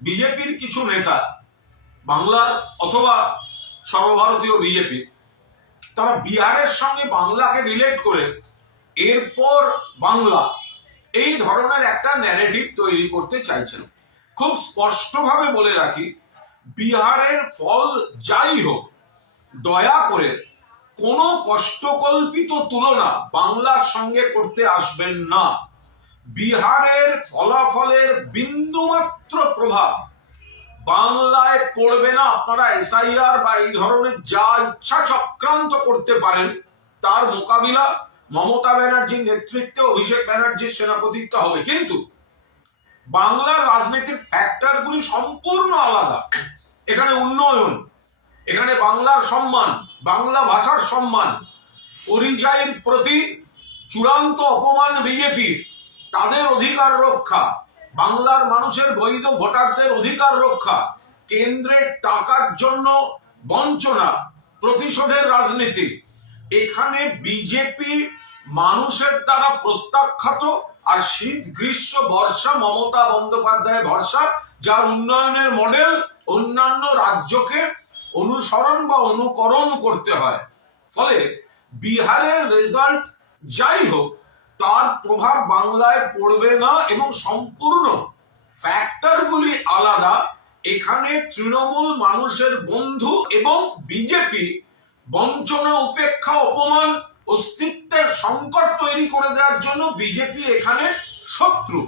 বিজেপির কিছু নেতা, বাংলার অথবা সর্বভারতীয় বিজেপি, তারা বিহারের সঙ্গে বাংলাকে রিলেট করে এরপর বাংলা এই ধরনের একটা ন্যারেটিভ তৈরি করতে চাইছেন। খুব স্পষ্টভাবে বলে রাখি, বিহারের ফল যাই হোক, দয়া করে কোনো কষ্টকল্পিত তুলনা বাংলার সঙ্গে করতে আসবেন না। বিহারের ফলাফলের বিন্দুমাত্র প্রভাব বাংলায় পড়বে না। আপনারা এসআইআর বা এই ধরনের যা ইচ্ছা চক্রান্ত করতে পারেন, তার মোকাবিলা মমতা ব্যানার্জির নেতৃত্বে অভিষেক ব্যানার্জির সেনাপতিত্ব হবে। কিন্তু বাংলার রাজনীতির ফ্যাক্টরগুলি সম্পূর্ণ আলাদা। এখানে উন্নয়ন, এখানে বাংলার সম্মান, বাংলা ভাষার সম্মান, পরিযায়ীর প্রতি চূড়ান্ত অপমান বিজেপির, তাদের অধিকার রক্ষা, বাংলার মানুষের বৈধ ভোটারদের অধিকার রক্ষা, কেন্দ্রের টাকার জন্য বঞ্চনা, প্রতিশোধের রাজনীতি, এখানে বিজেপি মানুষের দ্বারা প্রত্যাখ্যাত। আর শীত গ্রীষ্ম বর্ষা মমতা বন্দ্যোপাধ্যায় ভরসা, যার উন্নয়নের মডেল অন্যান্য রাজ্যকে অনুসরণ বা অনুকরণ করতে হয়। ফলে বিহারের রেজাল্ট যাই হোক, তার প্রভাব বাংলায় পড়বে না এবং সম্পূর্ণ ফ্যাক্টরগুলি আলাদা। এখানে তৃণমূল মানুষের বন্ধু এবং বিজেপি বঞ্চনা, উপেক্ষা, অপমান, অস্তিত্বের সংকট তৈরি করে দেওয়ার জন্য বিজেপি এখানে শত্রু।